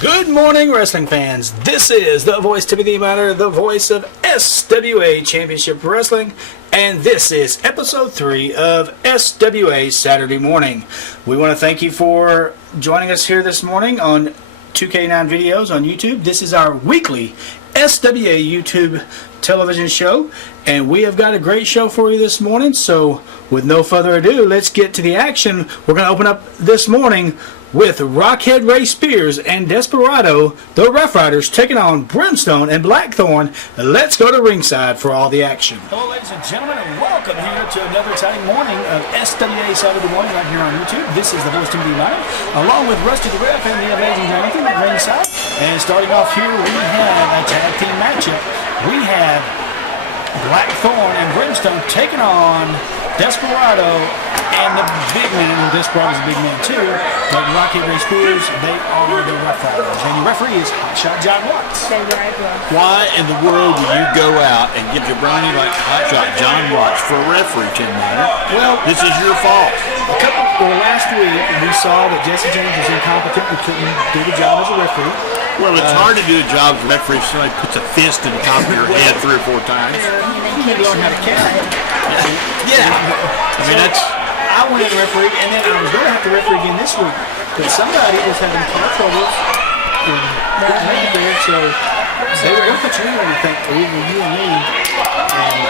Good morning, wrestling fans. This is the voice to be the matter, the voice of SWA Championship Wrestling, and this is episode 3 of SWA Saturday Morning. We want to thank you for joining us here this morning on 2K9 Videos on YouTube. This is our weekly SWA YouTube television show, and we have got a great show for you this morning. So, with no further ado, let's get to the action. We're going to open up this morning with Rockhead Ray Spears and Desperado, the Rough Riders, taking on Brimstone and Blackthorn. Let's go to ringside for all the action. Hello, ladies and gentlemen, and welcome here to another exciting morning of SWA Saturday Morning right here on YouTube. This is the voice to be mine, along with Rusty the Ref and the amazing Jonathan at ringside. And starting off here, we have a tag team matchup. We have Blackthorn and Brimstone taking on Desperado and the big man. Well, Desperado's a big man too, but Rockhead Ray Spears, they are the Rough Riders. And your referee is Hotshot John Watts. Why in the world would you go out and give jabroni like Hotshot John Watts for a referee, Tim Manor? Well, this is your fault. Last week we saw that Jesse James was incompetent and couldn't do the job as a referee. Well, it's hard to do a job as a referee if somebody puts a fist in the top of your head 3 or 4 times. You need to learn how to count. Yeah. I mean, that's... I went in referee, and then I was going to have to referee again this week, but somebody was having car troubles and couldn't make it there, so they were going to put you in, I think, either you and me. And,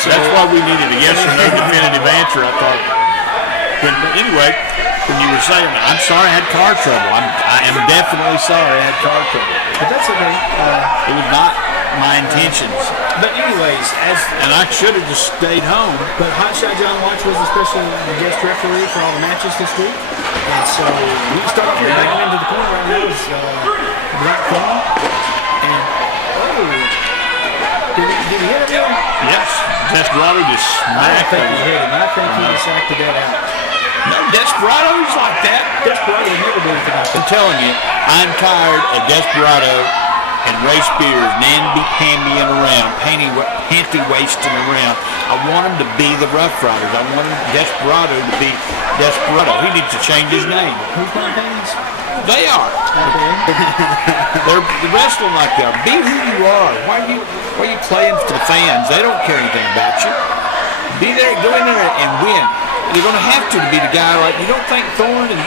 so that's why we needed a yes or no definitive answer, I thought. But anyway, when you were saying, I'm sorry I had car trouble, I am definitely sorry I had car trouble. But that's okay. It was not my intentions. But anyways, and I should have just stayed home. But Hotshot John Watts was a special guest referee for all the matches this week. And so we can start off here backing into the corner right now is Blackthorn. And did he hit him there? Yes. Desperado just smacked him. I think he hit him. I think he just acted that out. No, Desperado's like that. Desperado never did anything like that. I'm telling you, I'm tired of Desperado and Ray Spears namby-pambying around, panty-wasting around. I want him to be the Rough Riders. I want Desperado to be Desperado. He needs to change his name. Who's playing panties? They are. They're wrestling like that. Be who you are. Why are you playing for the fans? They don't care anything about you. Be there, go in there and win. You're going to have to be the guy like, you don't think Thorne and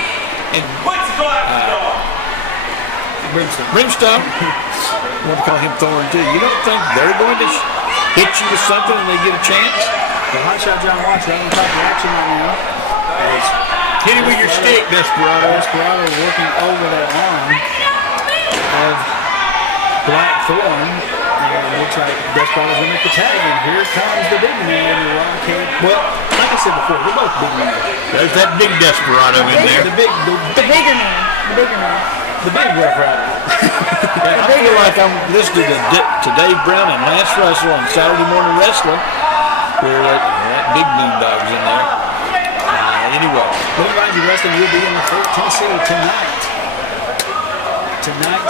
Brimstone, I want to call him Thorne too. You don't think they're going to hit you with something and they get a chance? The Hotshot John Watts right on top of action right now. Hit him with your stick, Desperado. Desperado working over that arm of Blackthorn. And it looks like Desperado's going to make the tag. And here comes the big man, the Rockhead. Well, like I said before, they're both big men. There's that big Desperado in there. The bigger man. The big Rough Rider. I feel like I'm listening to Dave Brown and Lance Russell on Saturday Morning Wrestling, where that big moondog's in there. Anyway. Blue Ranger Wrestling will be in the Tennessee tonight. Tonight.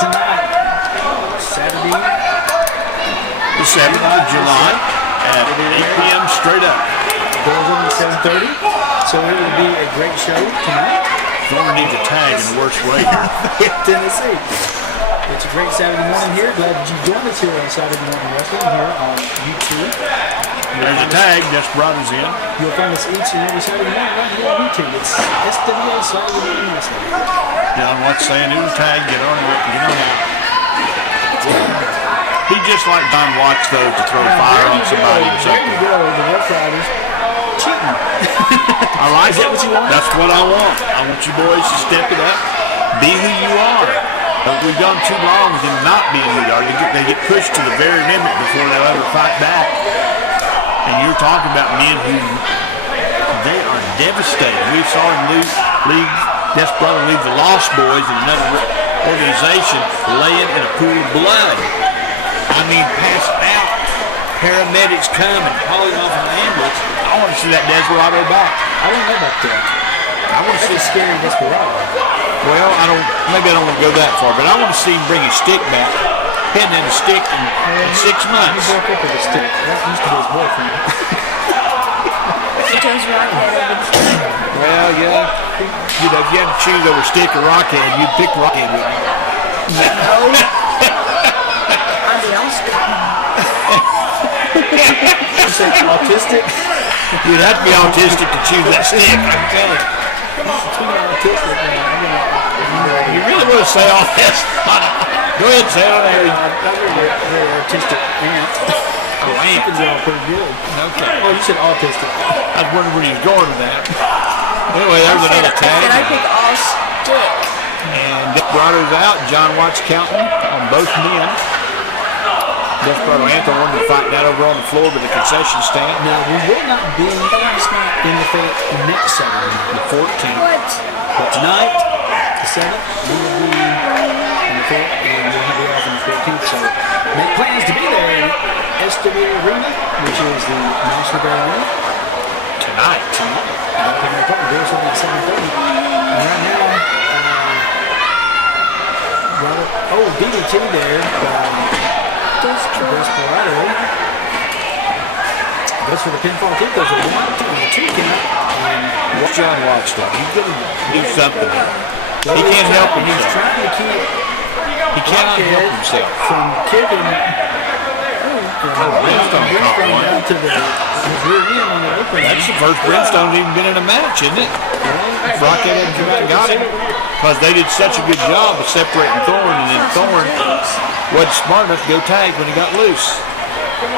Saturday. The 7th of July at 8 p.m. straight up. Doors open at 7:30. So it will be a great show tonight. Thorne needs a tag in the worst way here. Tennessee. It's a great Saturday morning here. Glad that you joined us here on Saturday Morning Wrestling here on YouTube. There's a tag. Desperado's in. You'll find us each and every Saturday morning right here on YouTube. It's SWA Saturday Morning Wrestling. John Watts saying, "Who's tag? Get on out." He's just like John Watts, though, to throw fire on somebody or something. There you go, the Rough Riders cheating. I like it. That's what I want. I want you boys to step it up. Be who you are. We've done too long with them not being who they are. They get pushed to the very limit before they'll ever fight back. And you're talking about men who, they are devastated. We saw him leave Desperado leave the Lost Boys in another organization laying in a pool of blood. I mean, passed out. Paramedics come and haul him off an ambulance. I want to see that Desperado back. I don't know about that. I want to see a scary Desperado. Well, maybe I don't want to go that far, but I want to see him bring his stick back. Hadn't had a stick in 6 months. He broke up with a stick. That used to be his boyfriend. chose Rockhead over the stick. Well, yeah. You know, if you had to choose over stick or rockhead, you'd pick rockhead, wouldn't you? No. I'm the Oscar. You said autistic? You'd have to be autistic to choose that stick, I'm telling you. Speaking of autistic, You really want to say all this? Go ahead and say it on I there. very artistic aunt. Oh, aunt. It's all pretty good. Okay. Oh, you said autistic. I was wondering where he was going with that. Anyway, there's another tag. Did I pick all stick? And Desperado's out. John Watts counting on both men. Desperado Anthem wanted to fight that over on the floor with the concession stand. Now, we will not be in the Fayette next Saturday, The 14th. What? but tonight, the 7th, we will be in the Fayette, and we'll have the off on the 14th. So make plans to be there in SWA Arena, which is the National Guard Arena. Tonight. Doors open at 7:30. And right now, DDT there. Desperado. Goes for the pinfall kick. There's a 1, 2 count. And What John Watts doing? He's going to do something. He can't help He's himself. trying to keep He cannot help himself. from kicking. Brimstone caught one. Down to his rear end on the opening. That's the first Brimstone's even been in a match, isn't it? Rockhead hadn't come out and got him. Because they did such a good job of separating Thorne, and then Thorne wasn't smart enough to go tag when he got loose. And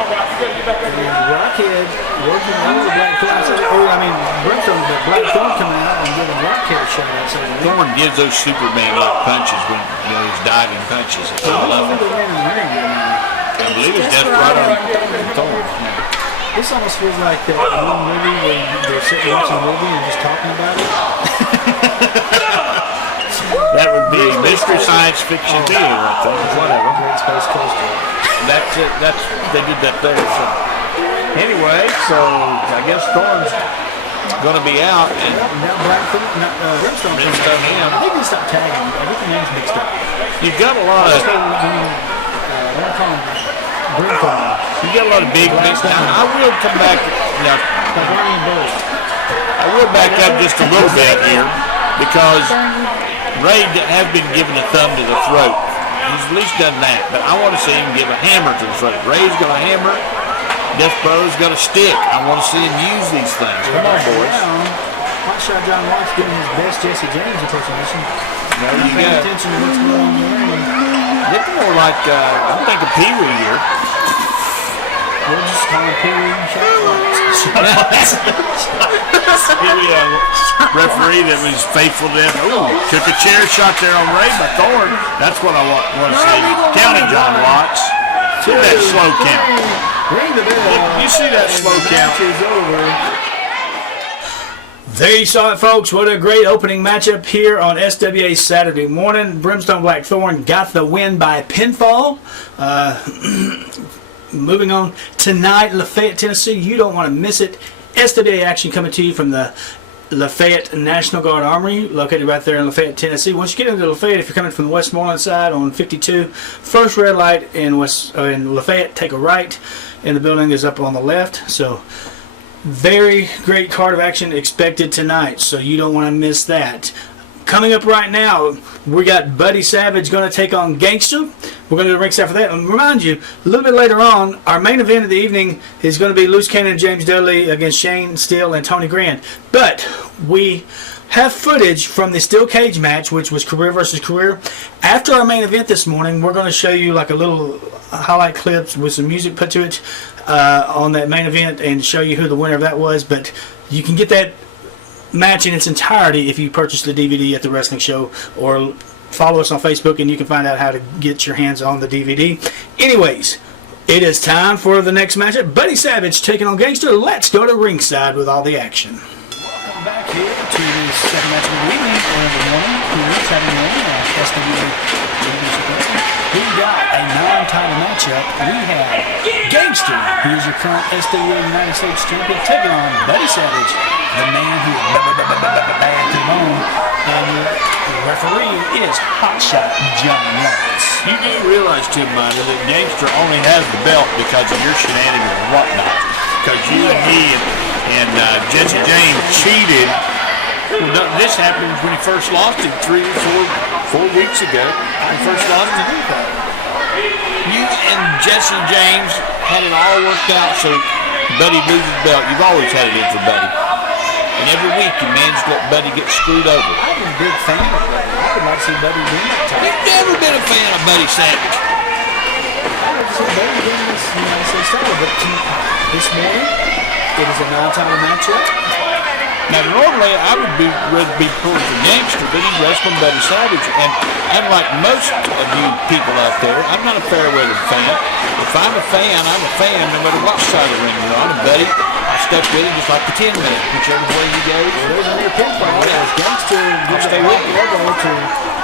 Rockhead working over the Black Thorn. Brimstone, but Black Thorn coming out and giving Rockhead a shot outside the ring. Thorne gives those Superman-like punches when he's diving punches. I love it. I believe it's Desperado and Thorne. This almost feels like that one movie when they're sitting watching a movie and just talking about it. That would be mystery science fiction theater right there. Whatever. Great Space Coaster. That's it. They did that there. So anyway, so I guess Thorne's going to be out, and Now Brimstone. Brimstone him. I think they stopped tagging. I get the names mixed up. You've got a lot of I want to call him Brimstone. big mix. Now I will come back. Now Like Ronnie and Billy. I will back up just a little bit here because Ray has been given a thumb to the throat. He's at least done that, but I want to see him give a hammer to the throat. Ray's got a hammer. Desperado's got a stick. I want to see him use these things. Come on, boys. Hotshot John Watts doing his best Jesse James impersonation. There you Paying go. attention to what's going on in the ring. Looking more like I'm thinking Pee Wee here. We'll just call him Pee Wee Pee Wee, referee that was faithful to them. Ooh, took a chair shot there on Ray by Thorne. That's what I want to see. Counting John Watts. See that slow count. Ring the bell. You see that slow count. Match is over. There you saw it, folks. What a great opening matchup here on SWA Saturday Morning. Brimstone Blackthorn got the win by pinfall. Moving on tonight, Lafayette, Tennessee. You don't want to miss it. SWA action coming to you from the Lafayette National Guard Armory, located right there in Lafayette, Tennessee. Once you get into Lafayette, if you're coming from the Westmoreland side on 52, first red light in Lafayette, take a right, and the building is up on the left. So very great card of action expected tonight, so you don't want to miss that. Coming up right now, we got Buddy Savage going to take on Gangster. We're going to do the ringside for that. And remind you, a little bit later on, our main event of the evening is going to be Loose Cannon and James Dudley against Shane Steele and Tony Grand. But we have footage from the steel cage match, which was career versus career. After our main event this morning, we're going to show you like a little highlight clips with some music put to it on that main event and show you who the winner of that was. But you can get that match in its entirety if you purchase the DVD at the wrestling show, or follow us on Facebook and you can find out how to get your hands on the DVD. Anyways, it is time for the next matchup. Buddy Savage taking on Gangster. Let's go to ringside with all the action. Welcome back here to the second match of the evening or the morning. Here Saturday morning at SWA Championship Wrestling. We got a non-title matchup. We have Gangster, who is your current SWA United States Champion, taking on Buddy Savage, the man who is bad to the bone, and the referee is Hotshot John Watts. You do realize, too, Minor, that Gangster only has the belt because of your shenanigans and whatnot. because you and me and Jesse James cheated. Well, no, this happened when he first lost it 3 or 4 weeks ago. He first lost it. You and Jesse James had it all worked out so Buddy loses the belt. You've always had it in for Buddy. And every week you managed to let Buddy get screwed over. I've been a big fan of Buddy. I would like to see Buddy win that title. You've never been a fan of Buddy Savage. I'd like to see Buddy win this United States title, but this morning it is a non-title matchup. Now, normally I would be ready to be pulled for Gangster, but he's wrestling Buddy Savage. And unlike most of you people out there, I'm not a fair weather fan. If I'm a fan, I'm a fan no matter what side of the ring you're on. And Buddy, I stuck with him just like the 10 man, whichever way he goes. Well, there's a near pinfall as Gangster gives a right elbow to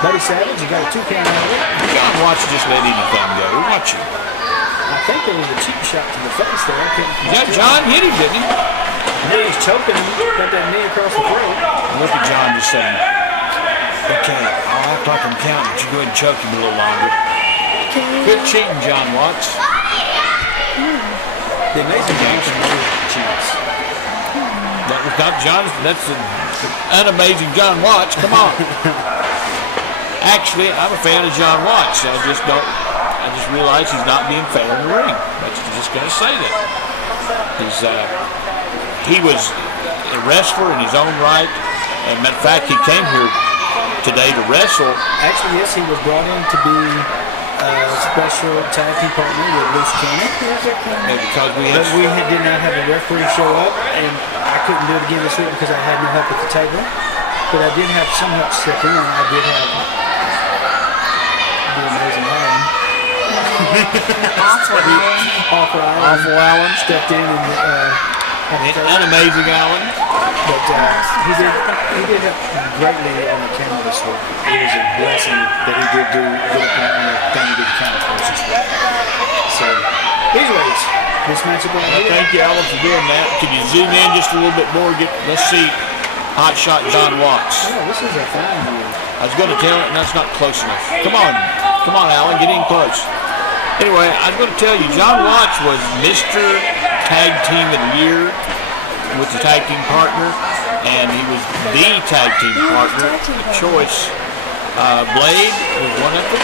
Buddy Savage. You got a 2 count out of it. John Watts just let anything go. Watch him. I think there was a cheap shot to the face there. Yeah, John hit him, didn't he? Now he's choking him, got that knee across the throat. Look at John just saying, okay, I'll act like I'm counting, but you go ahead and choke him a little longer. Quit cheating, John Watts. The amazing Gangster cheats. That was not John, that's an unamazing John Watts, come on. Actually, I'm a fan of John Watts. I just realize he's not being fair in the ring. I'm just going to say that. He was a wrestler in his own right. As a matter of fact, he came here today to wrestle. Actually, yes, he was brought in to be a special tag team partner with Loose Cannon. Because we did not have a referee show up, and I couldn't do it again this week because I had no help at the table. But I did have some help step in, and I did have the amazing Alan. Awful Alan stepped in and unamazing Alan. But he did help greatly on the camera this week. It was a blessing that he did get up on the thing to do the camera for us this week. So, anyways, this matchup right here. Thank you, Alan, for doing that. Can you zoom in just a little bit more? Let's see Hot Shot John Watts. Oh, this is a fine view. I was going to tell it, and that's not close enough. Come on, Alan, get in close. Anyway, I was going to tell you, John Watts was Mr. Tag Team of the Year with the tag team partner, and he was the tag team partner of choice. Blade was one of them.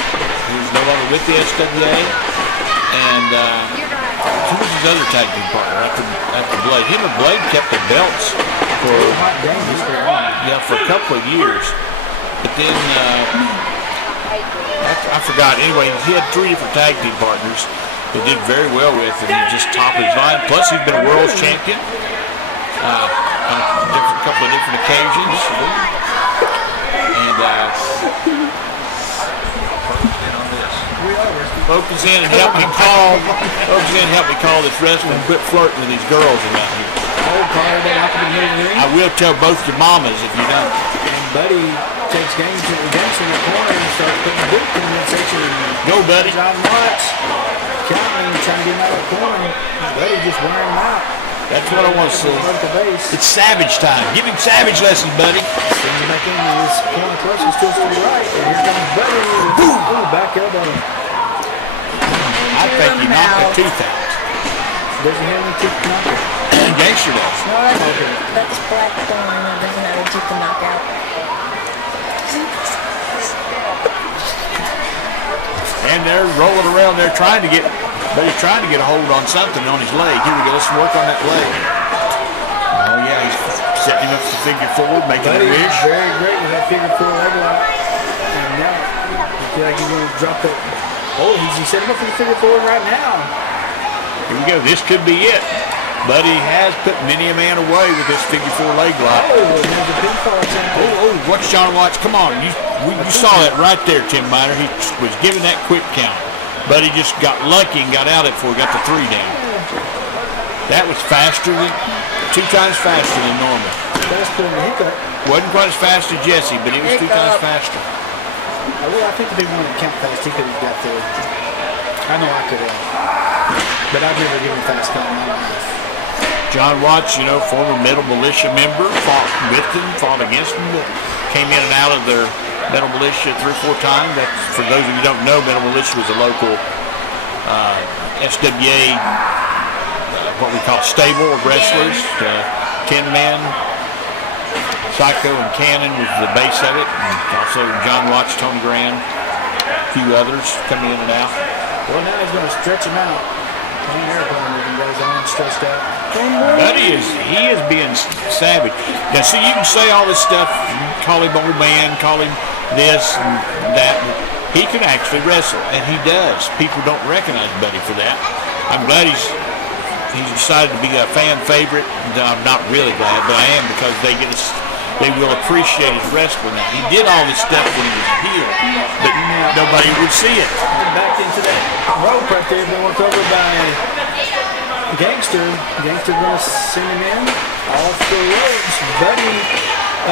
He was no longer with the SWA, and who was his other tag team partner after Blade? Him and Blade kept the belts for a couple of years, but then I forgot. Anyway, he had 3 different tag team partners he did very well with, and he just topped his line. Plus, he's been a world's champion on a couple of different occasions. And focus in and help me call this wrestling and quit flirting with these girls around here. I will tell both your mamas if you don't. And Buddy takes Gangster in the corner and starts putting the boot in that section. Go, Buddy. John Watts counting, trying to get him out of the corner. Buddy just wearing him out. That's what I want to see. It's Savage time. Give him Savage lessons, Buddy. Brings back into this corner close. He's twists to the right. And here comes Buddy. Boom! Ooh, back elbow. I think he knocked the tooth out. Does he have any tooth knocker? Gangster does. No, that's Blackthorn. That doesn't have a tooth to knock out. And they're rolling around there trying to get a hold on something on his leg. Here we go. Let's work on that leg. Oh yeah, he's setting him up to figure 4, making a wish. Very great with that figure 4 leg lock. And now I feel like he's going to drop that. Oh, he's setting up for the figure 4 right now. Here we go. This could be it. Buddy has put many a man away with this figure 4 leg lock. Oh, there's a pinfall attempt. Oh, watch John Watts. Come on. You saw that right there, Tim Miner. He was giving that quick count. Buddy just got lucky and got out before he got the 3 down. That was faster than 2 times faster than normal. That's pulling the hiccup. Wasn't quite as fast as Jesse, but it was 2 times faster. Well, I think if he wanted to count fast, he could have got there. I know I could have. But I've never given fast count in my life. John Watts, former Metal Militia member, fought with them, fought against them, came in and out of their Metal Militia 3 or 4 times. That's, for those of you who don't know, Metal Militia was a local SWA, what we call stable of wrestlers. 10 men. Psycho and Cannon was the base of it. And also John Watts, Tony Graham, a few others coming in and out. Well, now he's going to stretch him out. Clean airplane moving goes on, stretched out. Buddy is being savage. Now, see, you can say all this stuff, call him old man, call him this and that. He can actually wrestle, and he does. People don't recognize Buddy for that. I'm glad he's decided to be a fan favorite. I'm not really glad, but I am, because they will appreciate his wrestling. Now, he did all this stuff when he was here, but nobody would see it. Back into that rope right there, been worked over by Gangster. Gangster going to send him in off the ropes. Buddy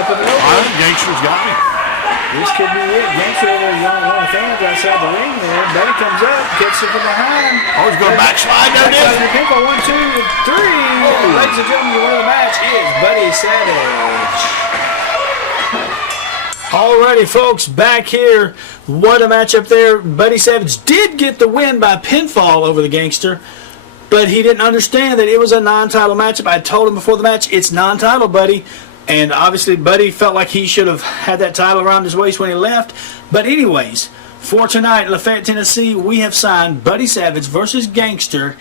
up in the rope. All right, Gangster's got me. This could be it. Gangster over one of the fans outside the ring there. Buddy comes up, gets it from behind. Oh, he's going to backslide. No, the people, 1, 2, 3. Oh. Ladies and gentlemen, the winner of the match is Buddy Savage. Alrighty, folks, back here. What a matchup there. Buddy Savage did get the win by pinfall over the Gangster, but he didn't understand that it was a non-title matchup. I told him before the match, it's non-title, Buddy. And obviously, Buddy felt like he should have had that title around his waist when he left. But anyways, for tonight, Lafayette, Tennessee, we have signed Buddy Savage versus Gangster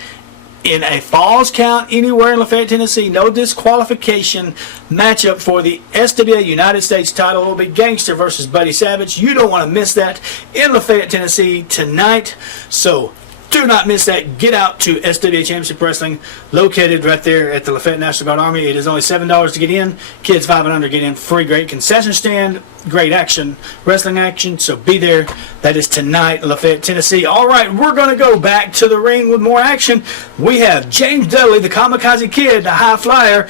in a Falls Count anywhere in Lafayette, Tennessee. No disqualification matchup for the SWA United States title. It will be Gangster versus Buddy Savage. You don't want to miss that in Lafayette, Tennessee tonight. So do not miss that. Get out to SWA Championship Wrestling, located right there at the Lafayette National Guard Army. It is only $7 to get in. Kids 5 and under get in free. Great concession stand, great action, wrestling action. So be there. That is tonight, Lafayette, Tennessee. All right, we're going to go back to the ring with more action. We have James Dudley, the Kamikaze Kid, the high flyer,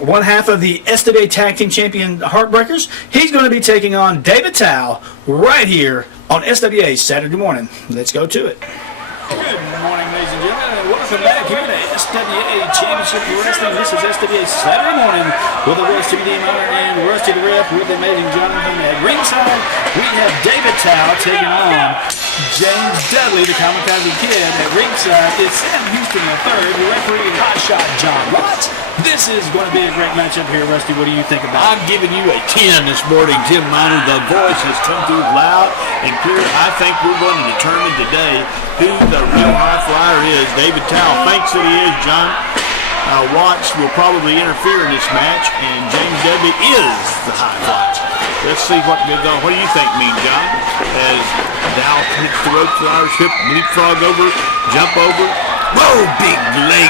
one half of the SWA Tag Team Champion Heartbreakers. He's going to be taking on David Tao right here on SWA Saturday Morning. Let's go to it. Good morning, ladies and gentlemen, and welcome back here to SWA Championship Wrestling. This is SWA Saturday Morning with the Rusty the Honor and Rusty the Ref with the amazing Jonathan at ringside. We have David Tao taking on James Dudley, the Kamikaze Kid, at ringside. It's Sam Houston III, the referee, and hotshot John Watts. This is going to be a great matchup here, Rusty. What do you think about it? I'm giving you a 10 this morning, Tim Miner. The voice has come through loud and clear. I think we're going to determine today who the real high flyer is. David Tao thinks that he is. John Watts will probably interfere in this match, and James Dudley is the high flyer. Let's see what goes on. What do you think, Mean John? As Tao hits the ropes with Irish whip, leapfrog over, jump over. Whoa, big leg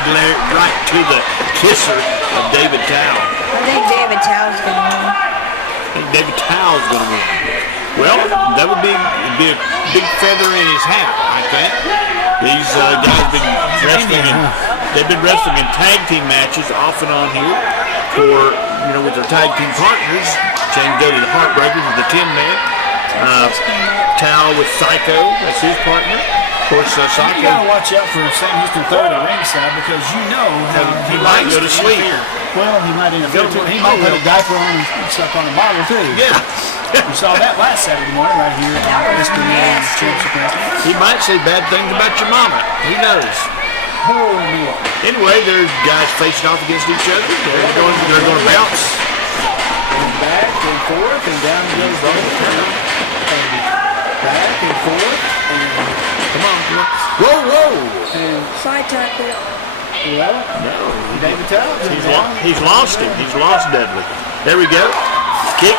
right to the kisser of David Tao. I think David Tao's going to win. I think David Tao's going to win. Well, that would be a big feather in his hat, I think. These guys have been wrestling they've been wrestling in tag team matches off and on here for, with their tag team partners. James Dudley, the Heartbreakers, with the 10-man. Tao with Psycho, that's his partner. Of course, Psycho. You gotta watch out for Sam Houston III at ringside, because you know how he might go to sleep. Well, he might interfere too. He might put a diaper on and stuff on the bottle too. Yeah. We saw that last Saturday morning right here at SWA Championship Wrestling. He might say bad things about your mama. He knows. Oh, no. Anyway, there's guys facing off against each other. They're going to bounce. And back and forth, and down goes the turn. And back and forth, and come on. Whoa. And side tackle. Well, no. David Tao. He's lost him. He's lost Dudley. There we go. Kick,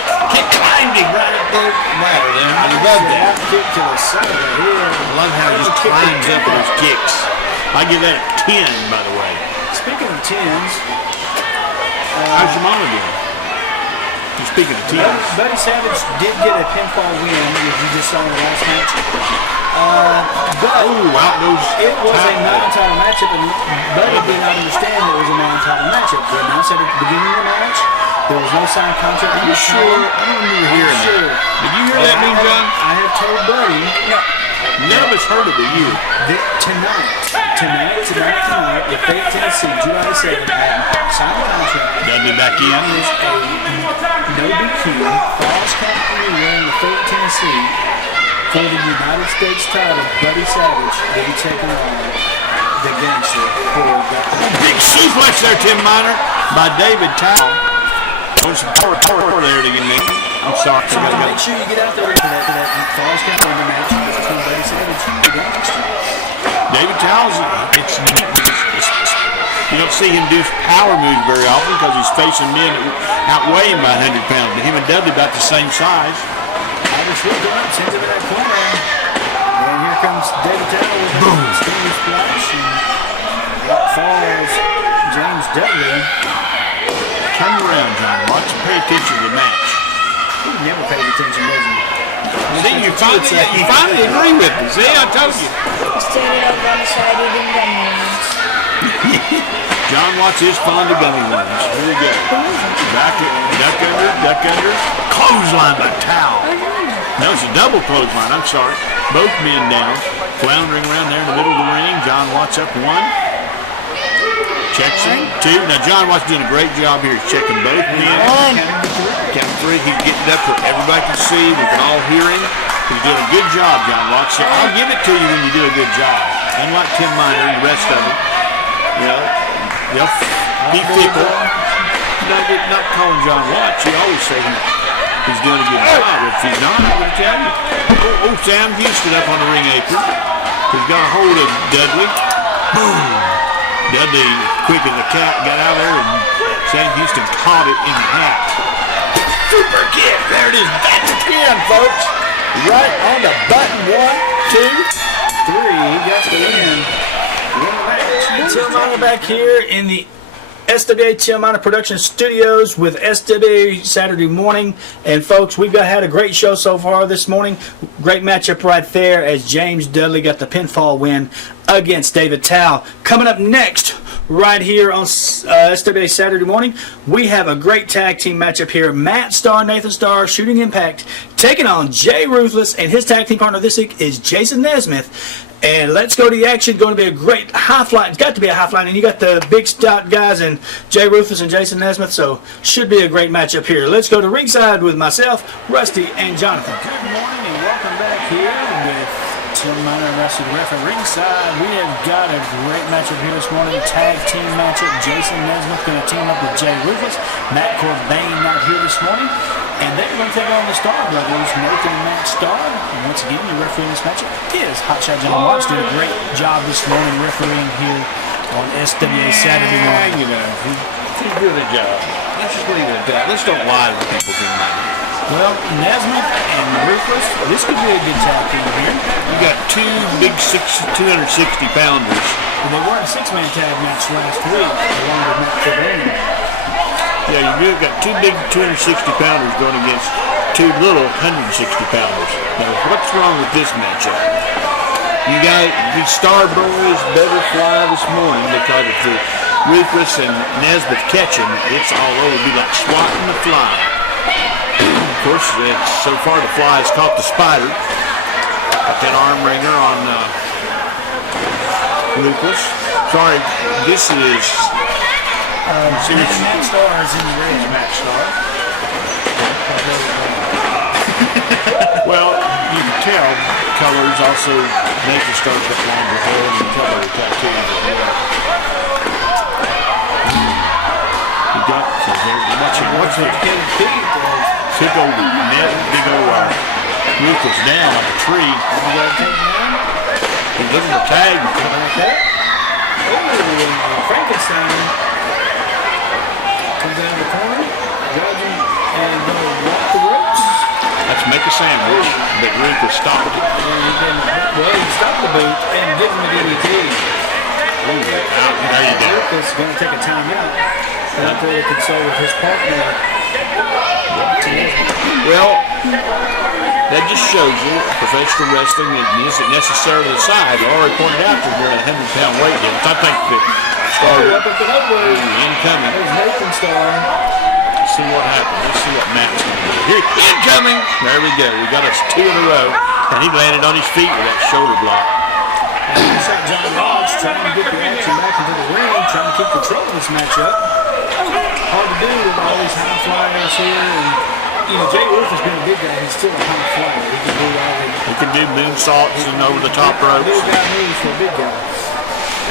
climbed him right up the ladder there. I love that. Kick to the side of the head. I love how he just climbs up with his kicks. I give that a 10, by the way. Speaking of 10s, how's your mama doing? You're speaking of 10s. Buddy Savage did get a pinfall win, as you just saw in the last match. But it was a non-title matchup, and Buddy did not understand that it was a non-title matchup. They announced at the beginning of the match there was no signed contract. Are you sure? I don't remember hearing that. Did you hear that, Mean John? I have told Buddy. No. None of us heard of it, you. Tonight, Lafayette, Tennessee, July 7th, I have signed a contract. Dudley back in. It is a no DQ, Falls Count anywhere in Lafayette, Tennessee, For the United States title, Buddy Savage will be taking on the Gangster. Big suplex there, Tim Miner, by David Towle. There's some power there to get me. I'm sorry. So make sure you get out there for that Falls Count in the match between Buddy Savage and the Gangster. David Towle's, you don't see him do power moves very often because he's facing men outweighing by 100 pounds. But him and Dudley about the same size. Sends him in that corner. And here comes David Towle with a stinging splash. And out falls James Dudley. Turn around, John. Watch and pay attention to the match. He never pays attention, does he? See, you finally agree with me. See, I told you. Standing up on the side eating gummy worms. John Watts is fond of gummy worms. Here we go. Duck under. Clothesline by Towle. No, it's a double clothesline. I'm sorry. Both men down. Floundering around there in the middle of the ring. John Watts up 1. Checks him. 2. Now, John Watts doing a great job here checking both men. Count 3. He's getting up so everybody can see. We can all hear him. He's doing a good job, John Watts. So I'll give it to you when you do a good job. Unlike Tim Miner and the rest of them. You know, they'll be fickle. Not calling John Watts. You always say he's doing a good job. If he's not, I'm going to tell you. Oh, Sam Houston up on the ring apron. He's got a hold of Dudley. Boom. Dudley, quick as a cat, got out there, and Sam Houston caught it in the hat. Super kick. There it is. That's a 10, folks. Right on the button. 1, 2, 3. He got the win. Tim Miner back here in the SWA Tim Miner Production Studios with SWA Saturday Morning. And folks, we've had a great show so far this morning. Great matchup right there as James Dudley got the pinfall win against David Towle. Coming up next, right here on SWA Saturday Morning, we have a great tag team matchup here. Matt Starr, Nathan Starr, Shooting Impact, taking on Jay Ruthless, and his tag team partner this week is Jason Nesmith. And let's go to the action. Going to be a great high flying. It's got to be a high flying. And you got the big stout guys and Jay Ruthless and Jason Nesmith. So should be a great matchup here. Let's go to ringside with myself, Rusty, and Jonathan. Good morning and welcome back here with Tim Miner and Rusty the Ref at ringside. We have got a great matchup here this morning. Tag team matchup. Jason Nesmith going to team up with Jay Ruthless. Matt Corbane out here this morning. And they're going to take on the Starr brothers, Nathan and Matt Starr. And once again, the referee in this matchup is Hotshot John Watts. Did a great job this morning refereeing here on SWA Saturday Morning. You know, he's doing a job. Let's just leave it at that. Let's don't lie to the people tonight. Well, Nesmith and Ruthless, this could be a good tag team here. You got two big 260 pounders. And they were in a 6-man tag match last week, along with Matt Corbane. Yeah, you've got two big 260 pounders going against two little 160 pounders. Now, what's wrong with this matchup? You got these Starr boys better fly this morning because if the Ruthless and Nesmith catch him, it's all over. It'd be like swatting the fly. Of course, so far the fly has caught the spider. Got that arm wringer on Ruthless. Sorry, this is... Matt Starr is in the ring. Matt Starr. Well, you can tell colors also Nathan Starr's got longer hair and you can tell by the tattoos as well. He got what's it? Big old net, big old Ruthless down like a tree. He's looking for tag. Frankenstein. Comes down the corner, judging, and going to walk the ropes. Let's make a sandwich, but Ruthless stopped it. He stopped the boot and gave him a DDT. There you go. Ruthless is going to take a timeout after he consult with his partner. Well, that just shows you professional wrestling isn't necessarily the size. I already pointed out that we're at a 100-pound weight difference. I think that started incoming. There's Nathan Starr. Let's see what happens. Let's see what Matt's going to do. Here, incoming. There we go. We got us 2 in a row. And he landed on his feet with that shoulder block. And shot John Watts trying to get the action back into the ring, trying to keep control of this matchup. Hard to do with all these high flyers here. And Jay Wolf has been a big guy. He's still a high flyer. He can do all the... He can do moonsaults and over the top ropes. Little guy moves for a big guy.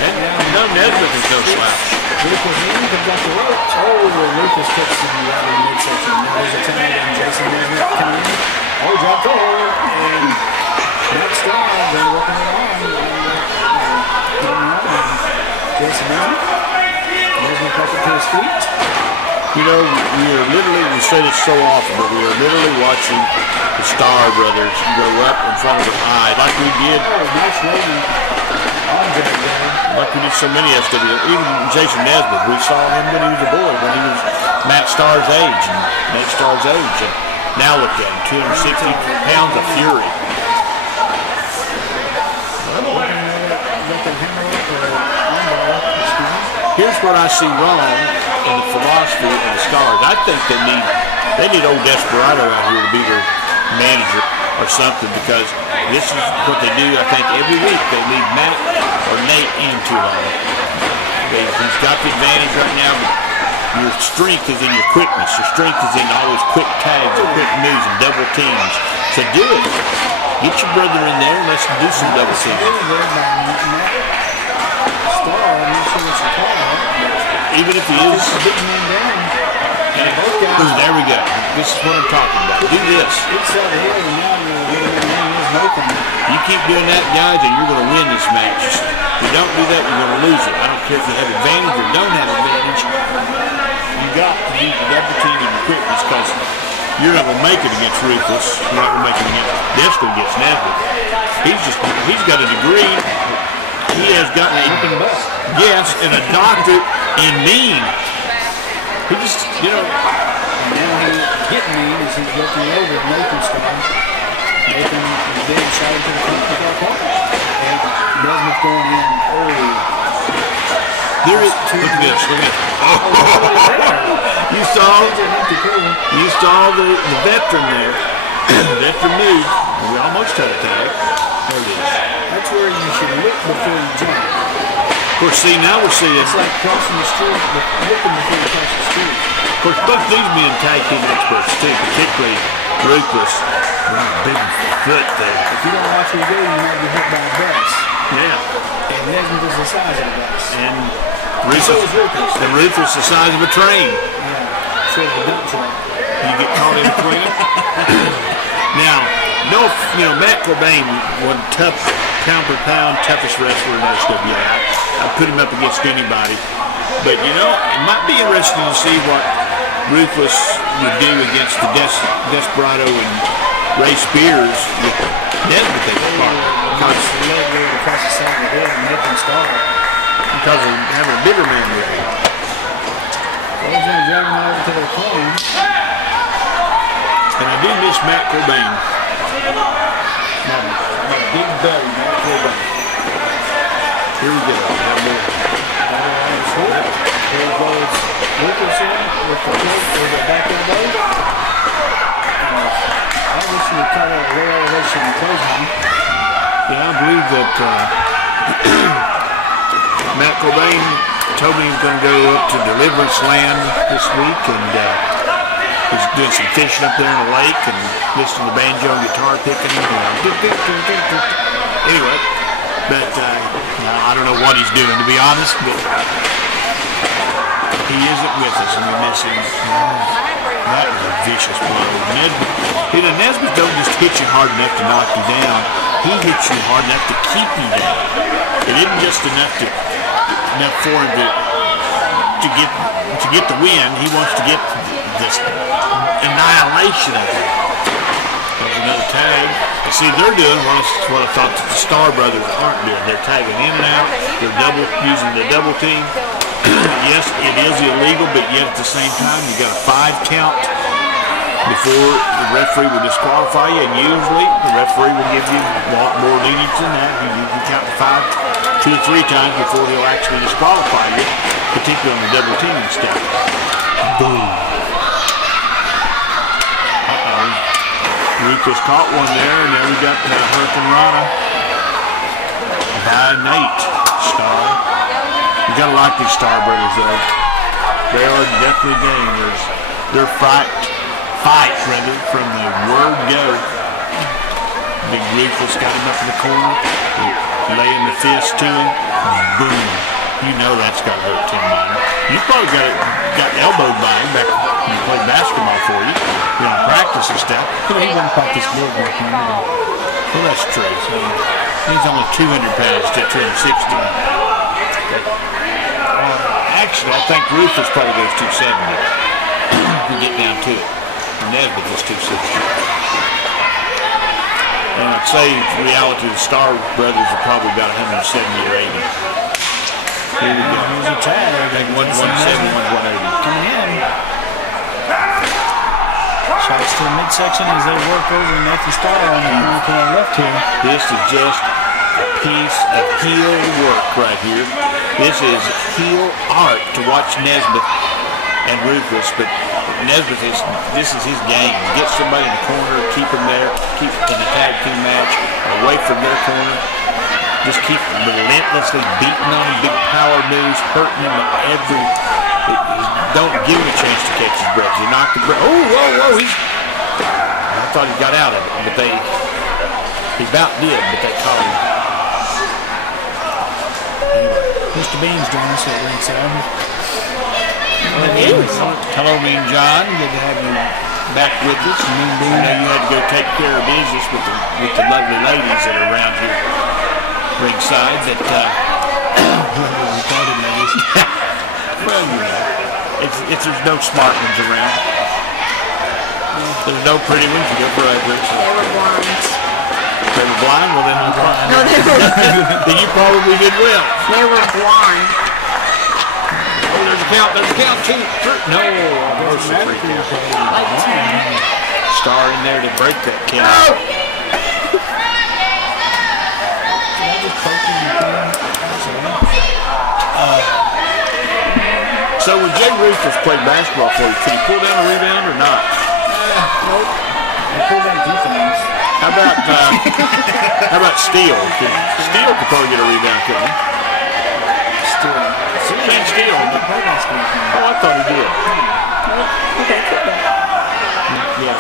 And no, Nesbitt is no slouch. Lucas in, comes up the ropes. Lucas puts him right in the midsection. Now there's a tag and Jason Nesbitt coming in. Drop the hold. And next star, they're working it on. Jason Nesbitt back up to his feet. We are literally, we say this so often, but we are literally watching the Star Brothers go up in front of our eyes, like we did. Nice rolling arm drag there. Like we did so many SW. Even Jason Nesbitt, we saw him when he was a boy, when he was Matt Starr's age. And now look at him, 260 pounds of fury. Here's what I see wrong in the philosophy of the Stars. I think they need old Desperado out here to be their manager or something, because this is what they do. I think every week they leave Matt or Nate in too long. He's got the advantage right now, but your strength is in your quickness. Your strength is in all those quick tags and quick moves and double teams. So do it. Get your brother in there and let's do some double teams. Even if he is big man down. There we go. This is what I'm talking about. Do this. You keep doing that, guys, and you're going to win this match. If you don't do that, you're going to lose it. I don't care if you have advantage or don't have advantage. You got to do the double team and your quickness, because you're not going to make it against Ruthless. You're not going to make it against Nesbitt. He's got a degree. He has gotten and a doctorate in mean. He just, And now he's getting mean as he's looking over at Nathan's star. Nathan is being shot into the front with our corner. And Nesbitt's going in early. There is, look at this. You saw the veteran there. The veteran moved. We almost had a tag. There it is. That's where you should look before you jump. Of course, see, now we're seeing... It's like crossing the street, but looking before you cross the street. Of course, both these men tag team experts, too, particularly Ruthless. Wow, big foot there. If you don't watch where you go, you might get hit by a bus. Yeah. And Nesbitt is the size of a bus. And Ruthless. The Ruthless the size of a train. Yeah, sort of a dump truck. You get caught in between. Now, Matt Cobain was tough, pound per pound, toughest wrestler in SWA. I put him up against anybody. But, it might be interesting to see what Ruthless would do against the Desperado and Ray Spears with Nesbitt as a partner. Because the leg rolled across the side of the head and make him start. Because of having a bigger man with him. He's going to drag him over to the corner. And I do miss Matt Cobain. My big buddy, Matt Cobain. Here we go. Here goes Wilkerson with the plate or the back elbow. I wish you would call that a low elevation clothesline. Yeah, I believe that Matt Cobain told me he's going to go up to Deliverance Land this week, and he's doing some fishing up there in the lake and listening to banjo and guitar picking. Anyway, but I don't know what he's doing, to be honest, but he isn't with us, and we miss him. That was a vicious blow. Nesbitt don't just hit you hard enough to knock you down. He hits you hard enough to keep you down. It isn't just enough for him to get the win. He wants to get this annihilation of it. There's another tag. And see, they're doing what I thought that the Star Brothers aren't doing. They're tagging in and out. They're using the double team. Yes, it is illegal, but yet at the same time, you got a 5 count before the referee will disqualify you, and usually the referee will give you more lenience than that. You can count to 5, 2 or 3 times before he'll actually disqualify you, particularly on the double teaming stuff. Boom. Ruthless caught one there, and there we got Hurricane Rana by Nate Star. You gotta like these Star Brothers, though. They are definitely gamers. They're fight, brother, from the word go. Big Ruthless got him up in the corner, laying the fist to him. Boom. You know that's got to hurt Tim Miner. You probably got elbowed by him back when he played basketball for you, practice and stuff. He wouldn't pop this board back in. Well, that's true. So he's only 200 pounds to 260. Actually, I think Rufus probably goes 270 if we get down to it. Nesbitt is 260. And I'd say in reality the Star Brothers are probably about 170 or 80. Here we go. Here's a tag. I think 170, 180. Coming in. Shots to the midsection as they work over Nathan Starr on the left here. This is just a piece of heel work right here. This is heel art to watch Nesbitt and Rufus, but Nesbitt this is his game. Get somebody in the corner, keep them there, keep in a tag team match, away from their corner. Just keep relentlessly beating on him, big power moves, hurting him don't give him a chance to catch his breath. He knocked the breath. Oh, whoa, I thought he got out of it, but he about did, but they caught him. Mr. Bean's joining us at ringside. Hello, Mean John. Good to have you back with us. I know you had to go take care of business with the lovely ladies that are around here ringside. Retarded ladies. Well, there's no smart ones around. There's no pretty ones. You go for others. They were blondes. They were blind? Well, then No, they were. then you probably did well. They were blonde. Oh, there's a count. 2, 3. No, almost a free count. Like 10. Star in there to break that count. So when Jay Rufus played basketball for you, could he pull down a rebound or not? Nope. I pulled down defense. How about Steele? Steele could probably get a rebound, couldn't he? Can't Steele. Oh, I thought he did. Yeah.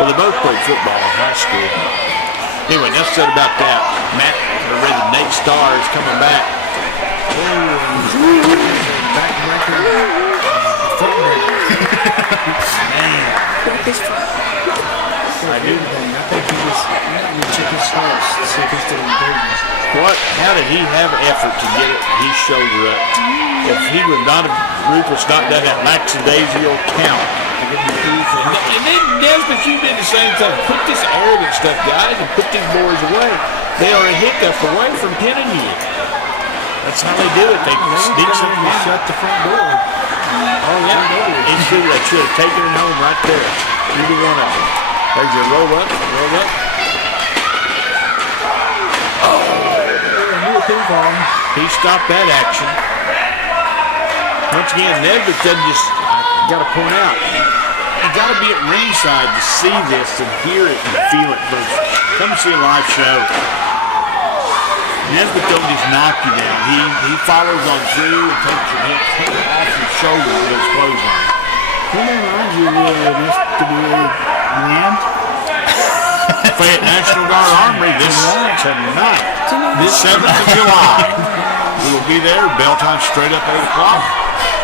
Well, they both played football in high school. Anyway, enough said about that. Matt, I read that Nate Starr is coming back. Man. I do. I think he was sickest horse, sickest of improvements. What? How did he have effort to get his shoulder up? If he would not have, Rufus not done that lackadaisical count. And then Nesbitt, you did the same thing. Put this arrogant stuff, guys, and put these boys away. They are a hiccup away from pinning you. That's how they do it. They sneak something in. Shut the front door. Oh, yeah. They should have taken it home right there. Either one of them. There's your roll up. He stopped that action. Once again, Nesbitt doesn't just, I got to point out, you got to be at ringside to see this and hear it and feel it first. Come and see a live show. Nesbitt don't just knock you down. He follows on through and takes your hand off your shoulder with his clothes on. Who reminds you of this to be land? Fayette National Guard Armory tonight. This 7th of July. We will be there. Bell time straight up 8 o'clock.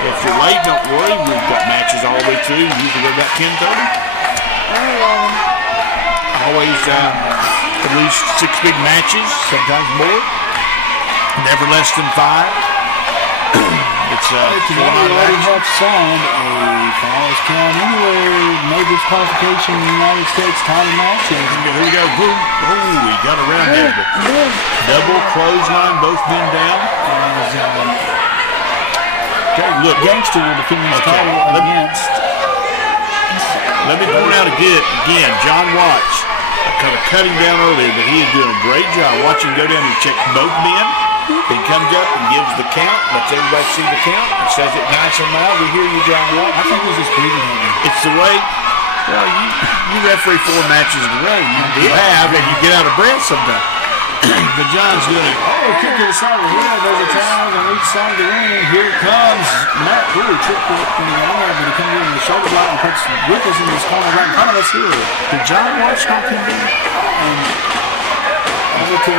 If you're late, don't worry. We've got matches all the way through. Usually go about 10:30. Always at least 6 big matches, sometimes more. Never less than 5. It's Tonight we already have signed a Falls Count Anywhere major qualification in the United States title match. Here we go. Boom. Oh, we got around there. Double clothesline, both men down. Okay, look. Gangster will defend his title against. Let me point out again, John Watts. I kind of cut him down earlier, but he is doing a great job. Watch him go down and check both men. He comes up and gives the count, lets everybody see the count, and says it nice and loud. We hear you, John Watts. I think he's just breathing on me. It's the way, well, you referee 4 matches in a row. You have, and you get out of breath sometimes. But John's doing it. Oh, kick to the side of the head. There's a towel on each side of the ring. Here comes Matt. Really tricked it when he got in there, but he comes in with a shoulder block and puts Rufus in this corner right in front of us here. Did John watch knocking down? And over to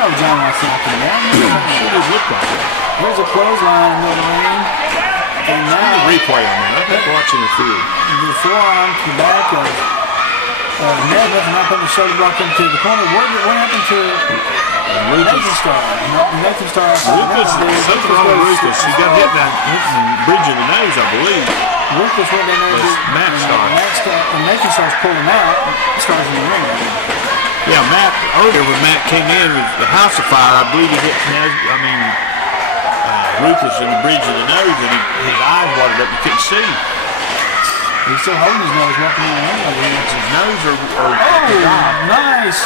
no, John wants knocking down. It does look like it. Here's a clothesline in the ring. And now Replay on that. I think watching the field. the forearm to the back of Nesmith, and not putting the shoulder block into the corner. What happened to Nathan Starr? Nathan Starr. Something wrong with Rufus. He got hit in the bridge of the nose, I believe. Rufus went down there to Matt Starr. And Nathan Starr's pulling out. Starr's in the ring. Yeah, Matt, earlier when Matt came in with the house of fire, I believe he hit Rufus in the bridge of the nose, and his eyes watered up. You couldn't see. He's still holding his nose, walking in the ring. It's his nose or Nice.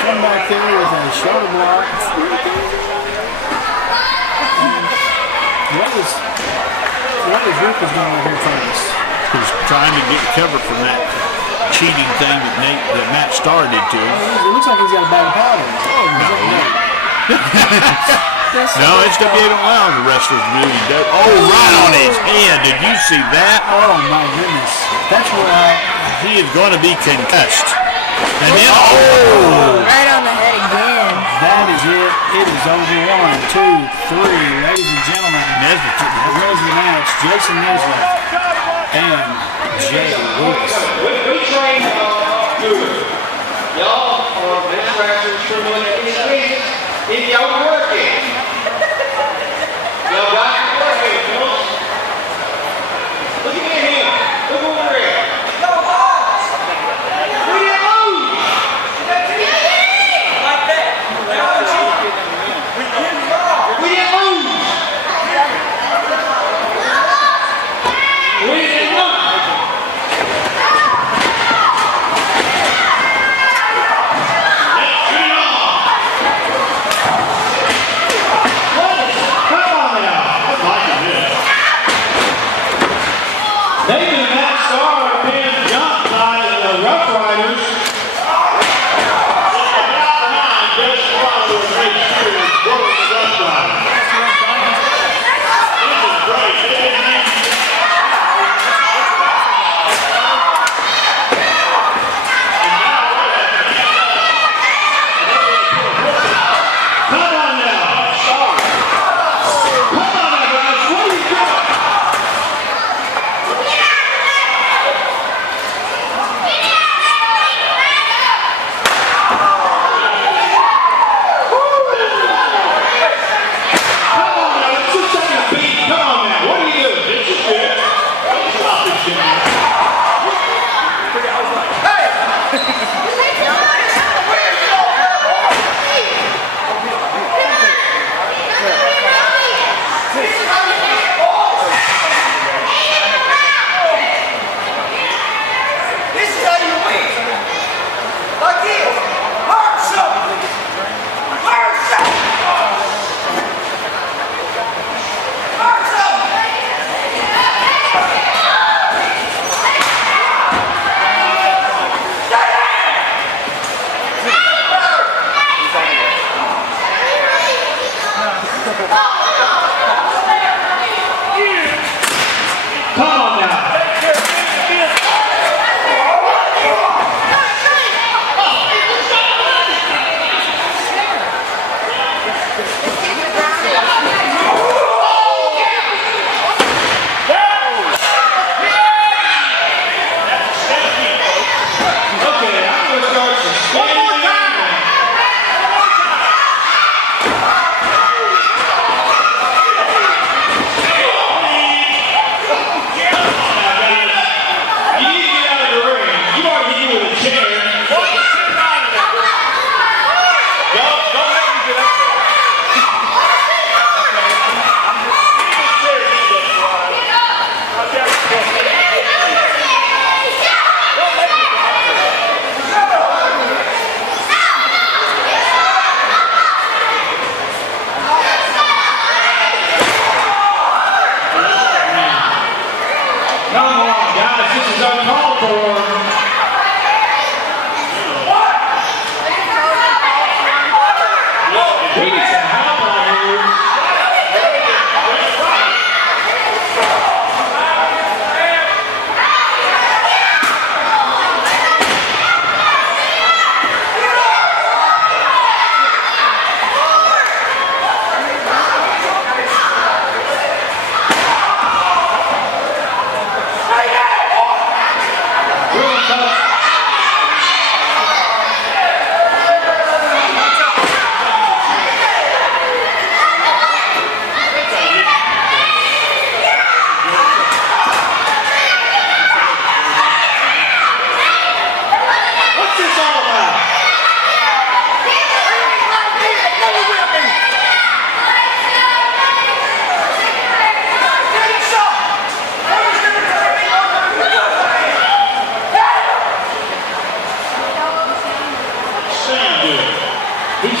Come back there with a shoulder block. What is Rufus doing right here first? He's trying to get covered from that cheating thing that Matt Starr did to him. It looks like he's got a bag of powder. No, SWA don't allow the wrestlers to do it. Oh, right on his head. Did you see that? Oh, my goodness. That's where he is going to be concussed. And then, Right on the head again. That is it. It is over. 1, 2, 3. Ladies and gentlemen, Nesmith. wins the match. Jason Nesmith and Jay Lewis. We train good. Y'all are best wrestlers for if y'all work it. Y'all got to work it, folks. Look at him. Look over there. No balls. We didn't lose. Like that. We didn't lose. We didn't lose.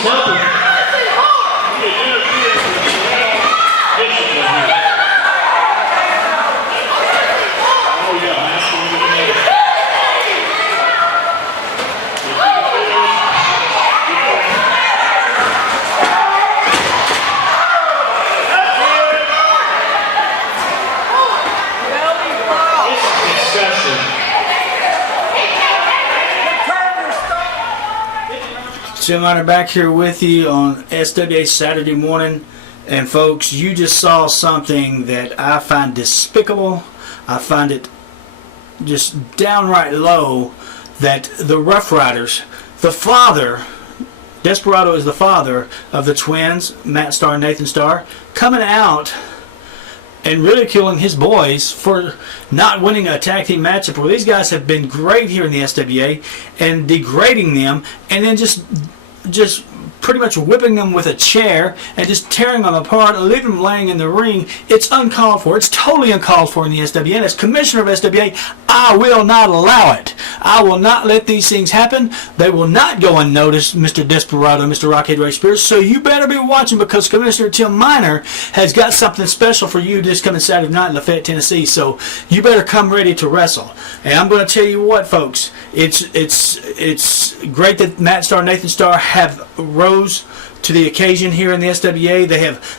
He's helping. He interferes with discipline here. Oh, yeah, that's going to be made. Jim Miner back here with you on SWA Saturday Morning. And folks, you just saw something that I find despicable. I find it just downright low that the Rough Riders, the father, Desperado is the father of the twins, Matt Starr and Nathan Starr, coming out and ridiculing his boys for not winning a tag team matchup where these guys have been great here in the SWA, and degrading them, and then just pretty much whipping them with a chair and just tearing them apart and leaving them laying in the ring. It's uncalled for. It's totally uncalled for in the SWA. And as commissioner of SWA, I will not allow it. I will not let these things happen. They will not go unnoticed, Mr. Desperado, Mr. Rockhead Ray Spears. So you better be watching, because Commissioner Tim Miner has got something special for you this coming Saturday night in Lafayette, Tennessee. So you better come ready to wrestle. And I'm going to tell you what, folks. It's great that Matt Starr and Nathan Starr have rose to the occasion here in the SWA.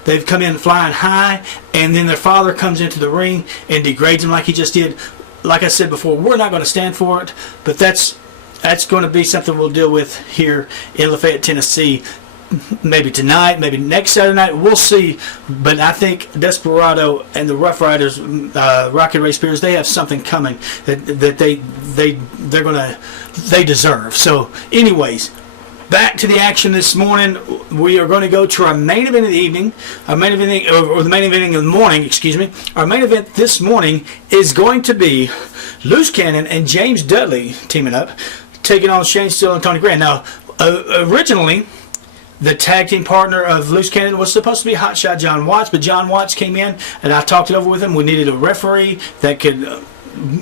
They've come in flying high, and then their father comes into the ring and degrades them like he just did. Like I said before, we're not going to stand for it, but that's going to be something we'll deal with here in Lafayette, Tennessee. Maybe tonight, maybe next Saturday night, we'll see. But I think Desperado and the Rough Riders, Rocket Ray Spears, they have something coming that they deserve. So, anyways, back to the action this morning. We are going to go to our main event of the evening, or the main event of the morning, excuse me. Our main event this morning is going to be Loose Cannon and James Dudley teaming up, taking on Shane Steele and Tony Grant. Now, originally, the tag team partner of Loose Cannon was supposed to be Hotshot John Watts, but John Watts came in, and I talked it over with him. We needed a referee that could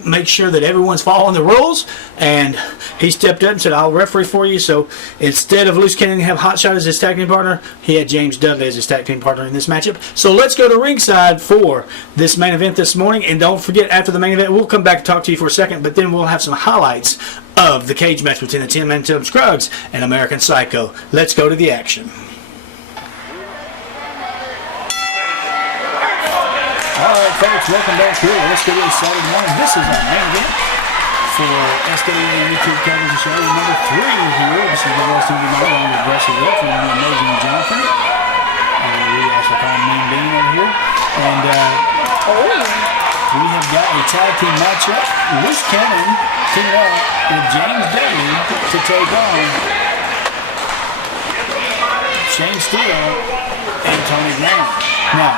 make sure that everyone's following the rules, and he stepped up and said, I'll referee for you. So instead of Loose Cannon have Hotshot as his tag team partner, he had James Dudley as his tag team partner in this matchup. So let's go to ringside for this main event this morning, and don't forget, after the main event, we'll come back and talk to you for a second, but then we'll have some highlights of the cage match between the 10-man Tim Scruggs and American Psycho. Let's go to the action. Alright, folks, welcome back here to SWA Saturday Morning. This is our main event for SWA YouTube Television Show number 3 here. This is the Voice TV Model along with Aggressive Wolf and the amazing Jonathan. We also call him Mean Bean over here. And we have got a tag team matchup. Loose Cannon teaming up with James Dudley to take on Shane Steele and Tony Grant. Now,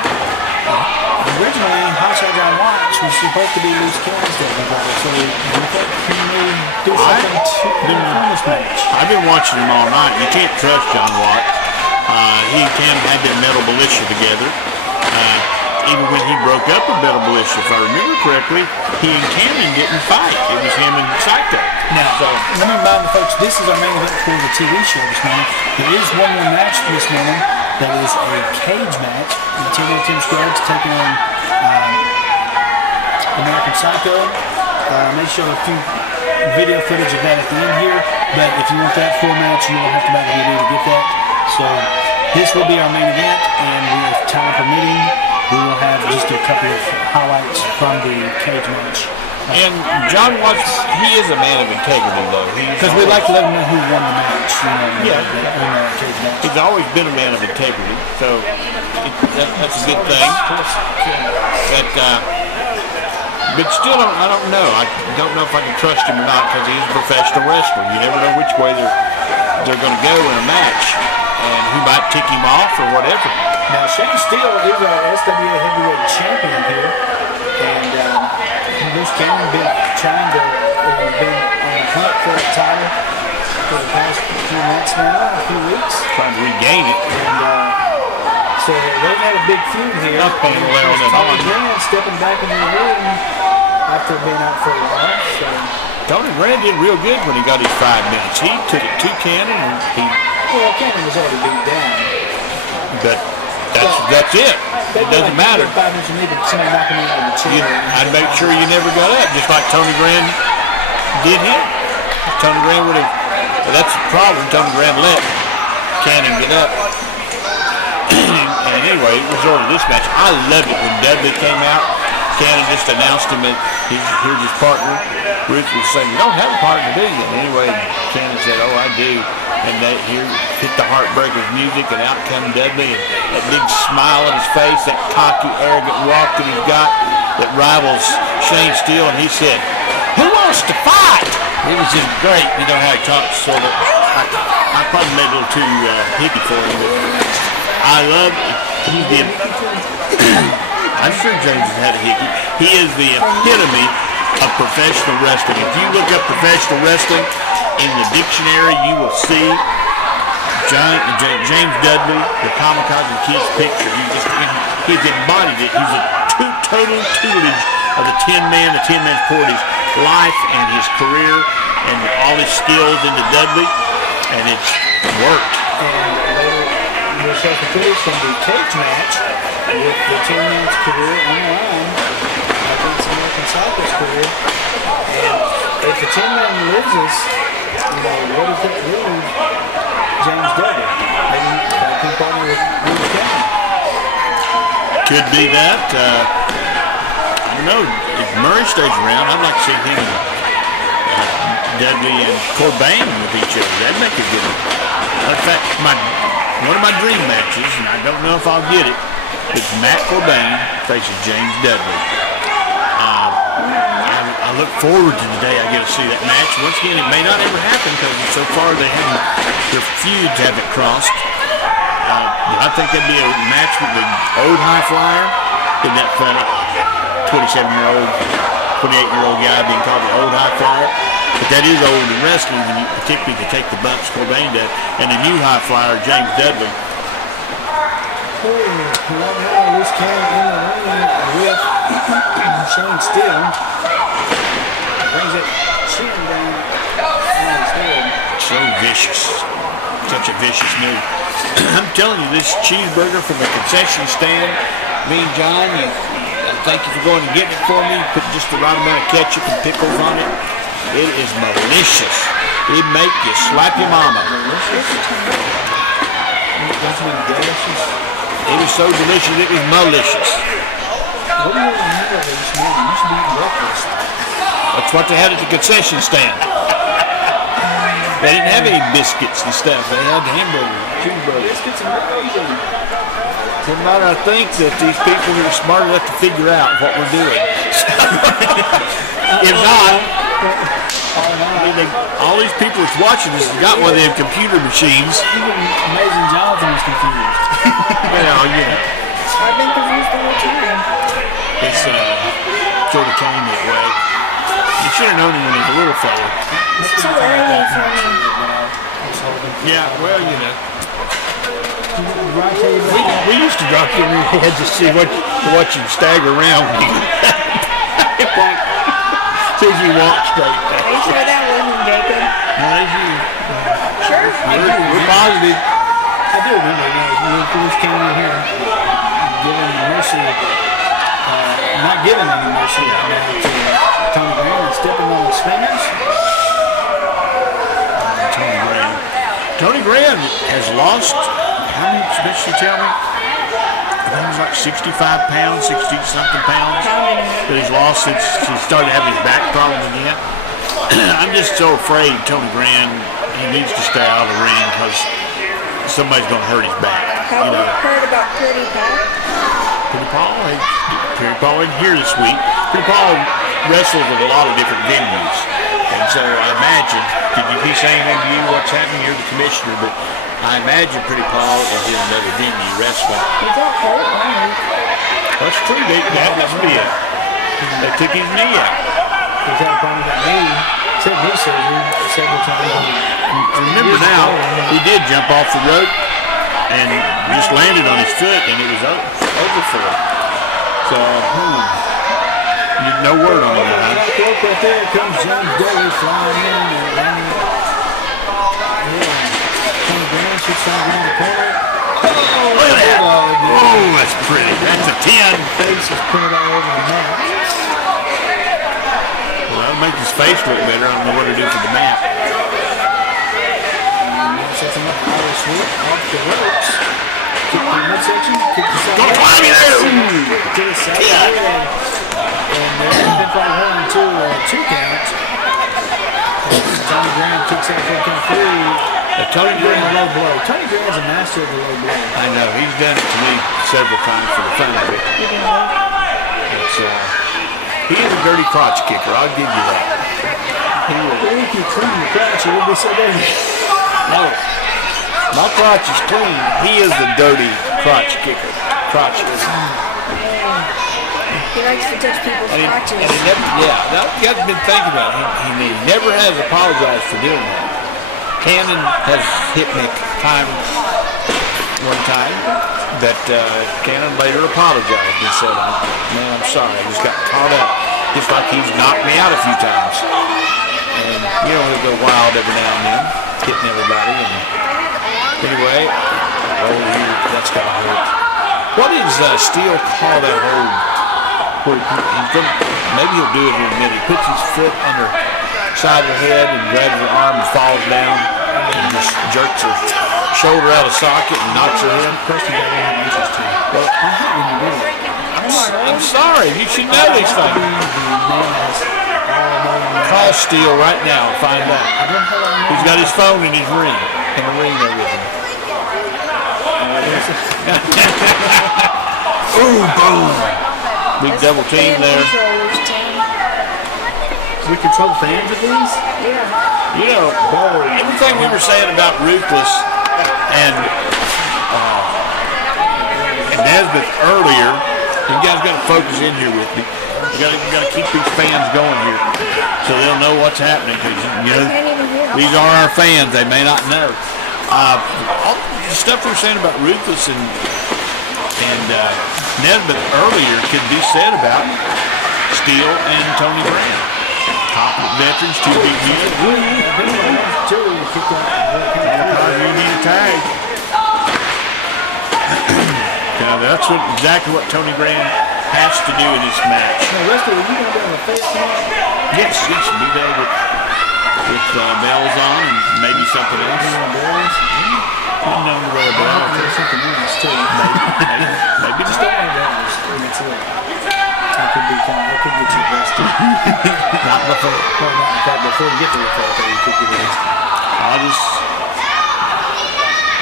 originally, Hotshot John Watts was supposed to be Loose Cannon's tag team partner, so do you think he may do something to win this match? I've been watching him all night. You can't trust John Watt. He and Cam had their metal militia together. Even when he broke up with metal militia, if I remember correctly, he and Cameron didn't fight. It was him and Psycho. Now, let me remind the folks, this is our main event for the TV show this morning. There is one more match this morning. That is a cage match. The Tim Scruggs taking on American Psycho. They show a few video footage of that at the end here, but if you want that full match, you will have to buy the DVD to get that. So this will be our main event, and with time permitting, we will have just a couple of highlights from the cage match. And John Watts, he is a man of integrity, though. Because we like to let him know who won the match. Yeah. Cage match. He's always been a man of integrity, so that's a good thing. But still, I don't know. I don't know if I can trust him or not, because he's a professional wrestler. You never know which way they're going to go in a match, and he might tick him off or whatever. Now, Shane Steele is our SWA heavyweight champion here, and Loose Cannon been trying to been on the hunt for the title for the past few months now, a few weeks. Trying to regain it. And so they've had a big feud here. Tony Grant stepping back into the ring after being out for a while. So Tony Grant did real good when he got his 5 minutes. He took it to Cannon, and he Well, Cannon was already beat down. But that's it. It doesn't matter. 5 minutes you needed somebody knocking me out of the chair. I'd make sure you never got up, just like Tony Graham did him. Tony Graham would have. Well, that's the problem. Tony Graham let Cannon get up. And anyway, it resulted in this match. I loved it when Dudley came out. Cannon just announced him that here's his partner. Ruth was saying, "You don't have a partner, do you?" And anyway, Cannon said, "Oh, I do." And here hit the Heartbreakers music, and out come Dudley, and that big smile on his face, that cocky, arrogant walk that he's got that rivals Shane Steele. And he said, "Who wants to fight?" It was just great. You know how he talks, sort of. I probably made a little too hippie for him, but I love. He's the. I'm sure James has had a hickey. He is the epitome of professional wrestling. If you look up professional wrestling in the dictionary, you will see James Dudley, the Kamikaze Kid's picture. He's embodied it. He's a total tutelage of the 10-man, the 10-man's poured his life and his career and all his skills into Dudley, and it's worked. And later, we'll show the footage from the cage match with the 10-man's career on the line against American Cyclist career. And if the 10-man loses, what does that leave James Dudley? Maybe that can partner with Bruce Cannon. Could be that. I don't know. If Murray stays around, I'd like to see him, Dudley and Corbin with each other. That'd make a good one. In fact, one of my dream matches, and I don't know if I'll get it, is Matt Corbin faces James Dudley. I look forward to the day I get to see that match. Once again, it may not ever happen because so far their feuds haven't crossed. I think that'd be a match with the old high flyer. Isn't that funny? 27-year-old, 28-year-old guy being called the old high flyer. But that is old in wrestling, when you particularly can take the bumps Corbin does. And the new high flyer, James Dudley. Loose Cannon in the ring with Shane Steele. Brings it chin down on his head. So vicious. Such a vicious move. I'm telling you, this cheeseburger from the concession stand, me and John, thank you for going and getting it for me. Put just the right amount of ketchup and pickles on it. It is malicious. It make you slap your mama. It was so delicious, it was malicious. What do you remember of this man? You should be eating breakfast. That's what they had at the concession stand. They didn't have any biscuits and stuff. They had hamburger, cheeseburger. Biscuits and gravy. Doesn't matter, I think that these people are smart enough to figure out what we're doing. If not, all these people that's watching this have got one of them computer machines. Even Amazing Jonathan was confused. Well, yeah. I've been confused the whole time. It's sort of came that way. You should have known him when he was a little fella. It's too early for me. Yeah, well, we used to drop you in your head to see what you stagger around. See if you walk straight. Are you sure that wasn't Jacob? No, that's you. Sure. We're positive. I do remember, when Bruce came in here giving mercy, not giving any mercy to Tony Graham and stepping on his fingers. Tony Graham has lost, how many did she tell me? I think it was like 65 pounds, 60-something pounds that he's lost since he started having his back problem again. I'm just so afraid Tony Graham, he needs to stay out of the ring because somebody's going to hurt his back. Have you heard about Pretty Paul? Pretty Paul isn't here this week. Pretty Paul wrestles at a lot of different venues. And so I imagine, did he say anything to you what's happening? You're the commissioner, but I imagine Pretty Paul is in another venue wrestling. He got hurt one week. That's true, that must be it. They took his knee out. He's had a problem with that knee. Said knee surgery several times. Remember now, he did jump off the rope and just landed on his foot, and it was over for him. So, no word on that. Right there comes James Dudley flying in and landing. Tony Graham trying to get in the corner. Look at that. Oh, that's pretty. That's a 10. Face is printed all over the map. Well, that'll make his face look better. I don't know what to do for the map. Sets him up power sweep off the ropes. Kick the midsection. Kick the side. Don't climb me there. To the side. And there's a pinfall 1 and 2 count. Tony Graham kicks out for count 3. Tony Doing Graham. a low blow. Tony Graham's a master of the low blow. I know. He's done it to me several times for the fun of it. It's, he is a dirty crotch kicker. I'll give you that. He will. If you clean your crotch, it would be so dirty. No. My crotch is clean. He is the dirty crotch kicker. Crotch is. He likes to touch people's crotches. And he never, now you got to be thinking about it. He never has apologized for doing that. Cannon has hit me one time that Cannon later apologized and said, "Man, I'm sorry. I just got caught up, just like he's knocked me out a few times." And you know, he'll go wild every now and then, hitting everybody. And anyway, that's gotta hurt. What does Steele call that hold? Maybe he'll do it in a minute. He puts his foot under side of the head and grabs her arm and falls down and just jerks her shoulder out of socket and knocks her head. Question got any interest in. Well, I hate when you do it. I'm sorry. You should know these things. Call Steele right now and find out. He's got his phone in his ring. In the ring there with him. Ooh, boom. Big double team there. We control fans of these? Yeah. You know, everything we were saying about Ruthless and Nesbitt earlier, you guys got to focus in here with me. You got to keep these fans going here so they'll know what's happening. Because you know, these are our fans. They may not know. All the stuff we were saying about Ruthless and Nesbitt earlier could be said about Steele and Tony Graham. Top veterans, 2 big units. You need a tag. That's exactly what Tony Graham has to do in this match. Now, Lester, are you going to be on the face tonight? Yes, be there with bells on and maybe something else. I'm known to wear a bell. There's something else, too. Maybe just don't wear bells. That's it. That could get you arrested. not before. Well, not in fact, before you get to the fact that you could get arrested. I'll just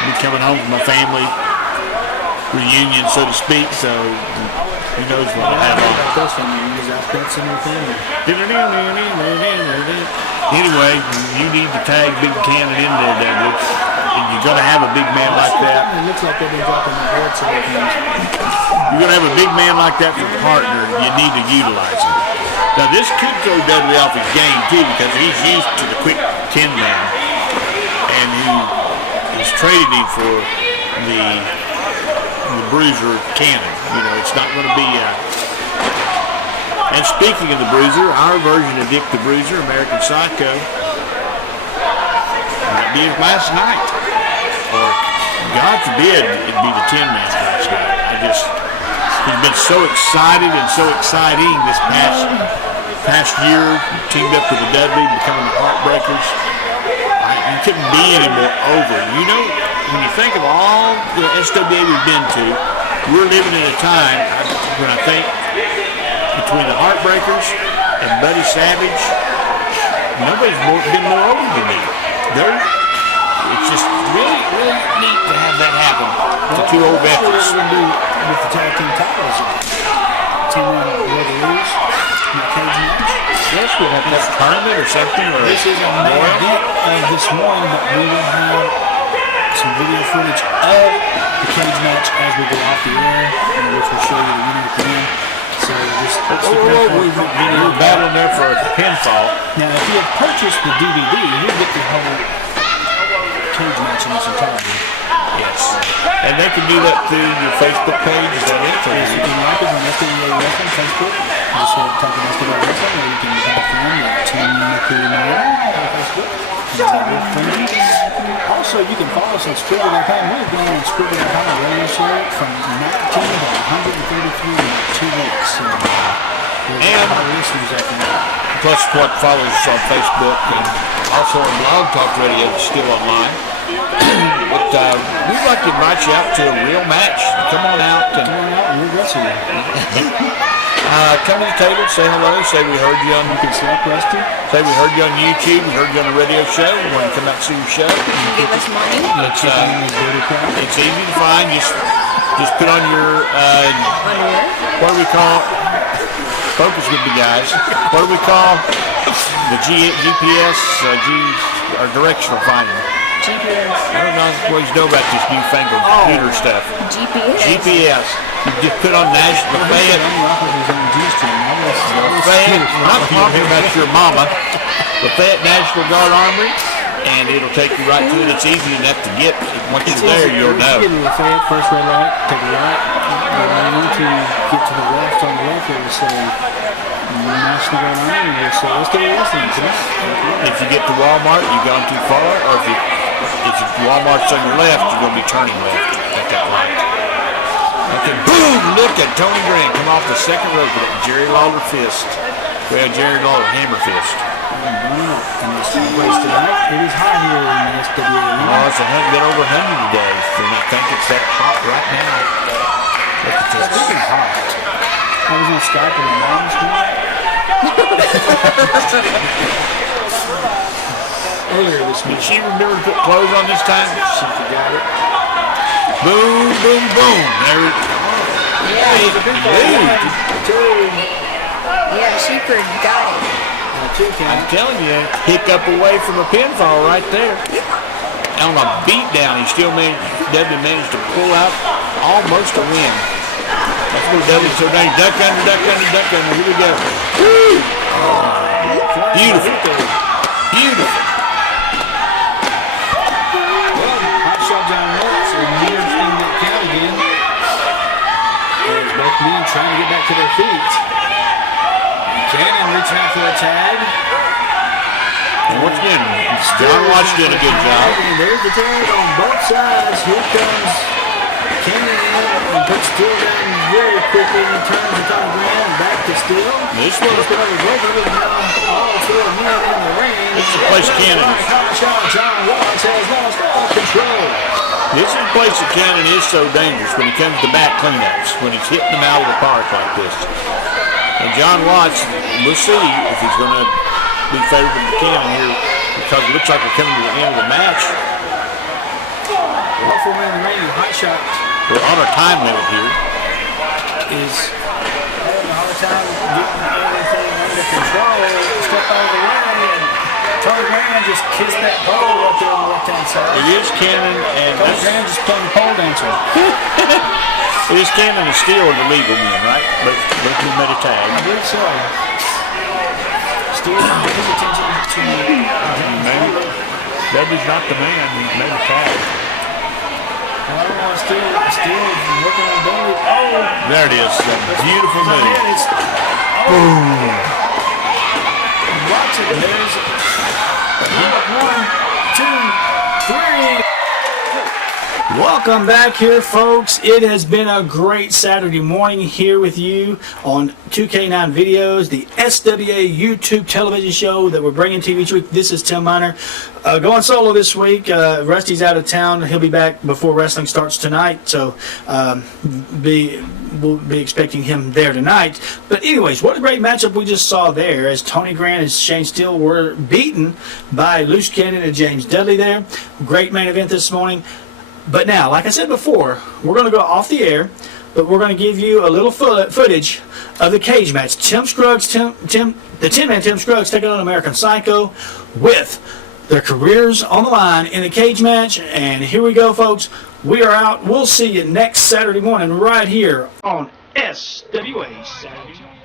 be coming home from my family reunion, so to speak, so who knows what I'll have on. Those from you use outfits and everything. Anyway, you need to tag Big Cannon in there, Dudley. And you're going to have a big man like that. It looks like they've been dropping my head so many times. You're going to have a big man like that for a partner. You need to utilize him. Now, this could throw Dudley off his game, too, because he's used to the quick 10-man. And he has traded him for the Bruiser Cannon. You know, it's not going to be... And speaking of the Bruiser, our version of Dick the Bruiser, American Psycho, might be his last night. Or, God forbid, it'd be the 10-man last night. He's been so excited and so exciting this past year, teamed up with the Dudley, becoming the Heartbreakers. He couldn't be any more over. You know, when you think of all the SWA we've been to, we're living in a time when I think between the Heartbreakers and Buddy Savage, nobody's been more over than me. It's just really, really neat to have that happen to 2 old veterans. What we're going to do with the tag team titles? Team-man lose in the cage match? Yes, we'll have a tournament or something. Or this is a main event this morning, but we will have some video footage of the cage match as we go off the air, which will show you the winner at the end. So we're battling there for a pinfall. Now, if you have purchased the DVD, you get the whole cage match in its entirety. Yes. And they can do that through your Facebook page. Is that it? Yes, you can like us on SWA Wrestling Facebook. Just type in SWA Wrestling, or you can have a friend like Tim McCreary on Facebook. And tell your friends. Also, you can follow us on Scribble.com. We've been on Scribble.com radio show from 19 to 133 in 2 weeks. So, and our listeners after that. plus what follows us on Facebook and also on Blog Talk Radio is still online. But we'd like to invite you out to a real match. Come on out and We'll get you. come to the table, say hello, say we heard you on. You can slap Rusty. Say we heard you on YouTube, we heard you on the radio show. We want to come out and see your show. Give us money. It's easy to find. Just put on your what do we call? Focus with me, guys. What do we call the GPS? Or directional finding. GPS. I don't know what you know about this newfangled computer stuff. GPS. You just put on National Lafayette. I'm talking about your mama. Lafayette National Guard Armory, and it'll take you right to it. It's easy enough to get. Once you're there, you'll know. You get to Lafayette, first red light, take a right. And then to get to the left, on the left, it will say National Guard Armory, and it will say, let's go to wrestling. If you get to Walmart, you've gone too far, or if Walmart's on your left, you're going to be turning left at that light. Okay, boom! Look at Tony Grant come off the second rope with that Jerry Lawler fist. Well, Jerry Lawler hammer fist. And it's place tonight. It is hot here in the SWA. Oh, it's been over 100 today, and I think it's that hot right now. Look at this. It's been hot. I was on Skype with my mom this morning. Earlier this Did week. she remember to put clothes on this time? She forgot it. Boom, boom, boom. There it is. Yeah, she forgot it. I'm telling you, hiccup away from a pinfall right there. On a beatdown, Dudley managed to pull out almost a win. Let's go, Dudley. So now duck under, duck under, duck under. Here we go. Woo! Beautiful. Beautiful. Hot shot John Watts are near in that count again. As both men trying to get back to their feet. Cannon reaching out for a tag. And once again, John Watts did a good job. And there's the tag on both sides. Here comes Cannon and puts Steel down very quickly and turns the Tommy Graham back to Steel. This one, Both of them now all 4 men in the ring. this is the place Cannon. Hot shot John Watts has lost all control. This is the place that Cannon is so dangerous when he comes to back cleanups, when he's hitting them out of the park like this. And John Watts, we'll see if he's going to be favorable to Cannon here, because it looks like we're coming to the end of the match. All 4 men in the ring. Hot shot We're on our time limit here. is having a hard time getting everything under control. Step out of the way, and Tony Graham just kissed that pole up there on the left-hand side. It is Cannon and Tony Graham just playing the pole dancer. it is Cannon and Steele are the legal men, right? Both of them made a I tag. believe so. Still pay his attention to Maybe Dudley's not the man. He made a tag. Still working on Dudley. Oh! There it is. That beautiful move. Boom! Watch it. There's 1, 2, 3. Welcome back here, folks. It has been a great Saturday morning here with you on 2K9 Videos, the SWA YouTube television show that we're bringing to you each week. This is Tim Miner. Going solo this week. Rusty's out of town. He'll be back before wrestling starts tonight, so we'll be expecting him there tonight. But anyways, what a great matchup we just saw there, as Tony Grant and Shane Steele were beaten by Loose Cannon and James Dudley there. Great main event this morning. But now, like I said before, we're going to go off the air, but we're going to give you a little footage of the cage match. The 10-man Tim Scruggs taking on American Psycho with their careers on the line in a cage match. And here we go, folks. We are out. We'll see you next Saturday morning right here on SWA Saturday Morning.